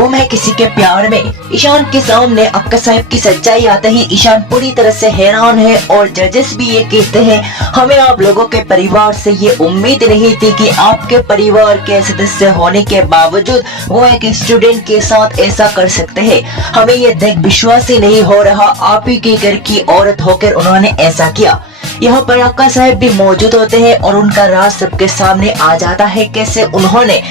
गुम है किसी के प्यार में। ईशान के सामने अक्का साहब की सच्चाई आते ही ईशान पूरी तरह से हैरान है और जजेस भी ये कहते हैं हमें आप लोगों के परिवार से ये उम्मीद नहीं थी कि आपके परिवार के सदस्य होने के बावजूद वो एक स्टूडेंट के साथ ऐसा कर सकते हैं। हमें ये देख विश्वास ही नहीं हो रहा, आप ही के घर की औरत होकर उन्होंने ऐसा किया। यहाँ पर अक्का साहब भी मौजूद होते हैं और उनका राज सबके सामने आ जाता है कैसे उन्होंने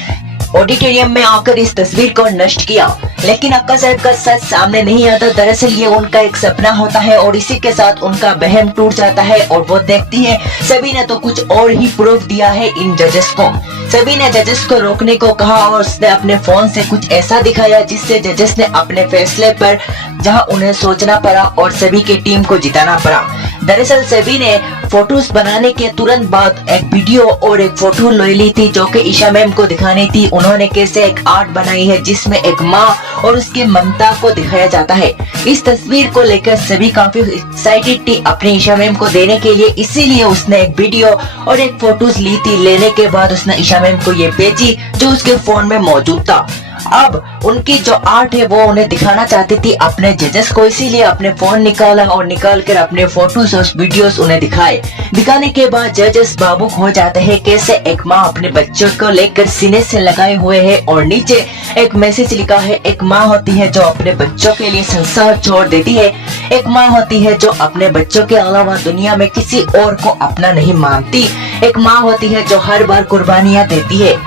ऑडिटोरियम में आकर इस तस्वीर को नष्ट किया। लेकिन अक्का साहब का सच सामने नहीं आता। दरअसल ये उनका एक सपना होता है और इसी के साथ उनका वहम टूट जाता है और वो देखती है सभी ने तो कुछ और ही प्रूफ दिया है इन जजेस को। सभी ने जजेस को रोकने को कहा और उसने अपने फोन से कुछ ऐसा दिखाया जिससे जजेस ने अपने फैसले पर जहां उन्हें सोचना पड़ा और सभी की टीम को जिताना पड़ा। दरअसल सभी ने फोटोज बनाने के तुरंत बाद एक वीडियो और एक फोटो ले ली थी जो कि ईशा मैम को दिखानी थी। उन्होंने कैसे एक आर्ट बनाई है जिसमें एक माँ और उसकी ममता को दिखाया जाता है। इस तस्वीर को लेकर सभी काफी एक्साइटेड थी अपनी ईशा मैम को देने के लिए, इसीलिए उसने एक वीडियो और एक फोटोज ली थी। लेने के बाद उसने ईशा मैम को ये भेजी जो उसके फोन में मौजूद था। अब उनकी जो आर्ट है वो उन्हें दिखाना चाहती थी अपने जजेस को, इसीलिए अपने फोन निकाला और निकाल कर अपने फोटोज और वीडियोस उन्हें दिखाए। दिखाने के बाद जजेस भावुक हो जाते हैं कैसे एक माँ अपने बच्चों को लेकर सीने से लगाए हुए है और नीचे एक मैसेज लिखा है। एक माँ होती है जो अपने बच्चों के लिए संसार छोड़ देती है। एक माँ होती है जो अपने बच्चों के अलावा दुनिया में किसी और को अपना नहीं मानती। एक माँ होती है जो हर बार कुर्बानियाँ देती है।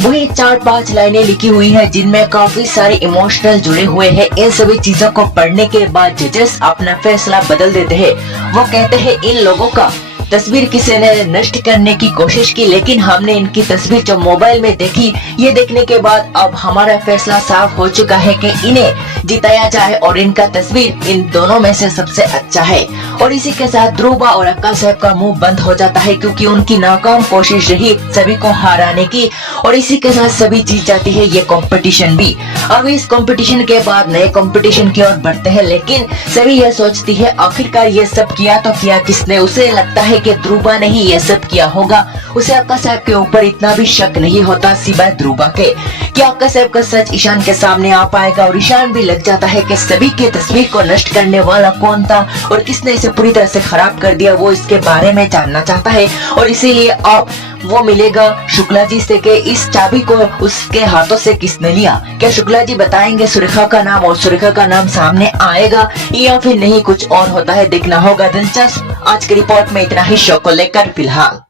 वही 4-5 लाइनें लिखी हुई है जिनमें काफी सारे इमोशनल जुड़े हुए हैं। इन सभी चीजों को पढ़ने के बाद जजेस अपना फैसला बदल देते हैं। वो कहते हैं इन लोगों का तस्वीर किसी ने नष्ट करने की कोशिश की, लेकिन हमने इनकी तस्वीर जो मोबाइल में देखी, ये देखने के बाद अब हमारा फैसला साफ हो चुका है कि इन्हें जिताया जाए और इनका तस्वीर इन दोनों में से सबसे अच्छा है। और इसी के साथ ध्रुवा और अक्का साहब का मुंह बंद हो जाता है क्योंकि उनकी नाकाम कोशिश रही सभी को हराने की और इसी के साथ सभी जीत जाती है ये कंपटीशन भी। अब इस कंपटीशन के बाद नए कंपटीशन की ओर बढ़ते हैं, लेकिन सभी ये सोचती है आखिरकार ये सब किया तो किया किसने। उसे लगता है कि ध्रुवा ने ही ये सब किया होगा। उसे अक्का साहब के ऊपर इतना भी शक नहीं होता सिवाय ध्रुवा के कि अक्का साहब का सच ईशान के सामने आ पाएगा। और ईशान भी लग जाता है कि सभी की तस्वीर को नष्ट करने वाला कौन था और किसने इसे पूरी तरह से खराब कर दिया, वो इसके बारे में जानना चाहता है। और इसीलिए अब वो मिलेगा शुक्ला जी से कि इस चाबी को उसके हाथों से किसने लिया। क्या शुक्ला जी बताएंगे सुरेखा का नाम और सुरेखा का नाम सामने आएगा या फिर नहीं कुछ और होता है, देखना होगा। दिलचस्प आज की रिपोर्ट में इतना ही। शो को लेकर फिलहाल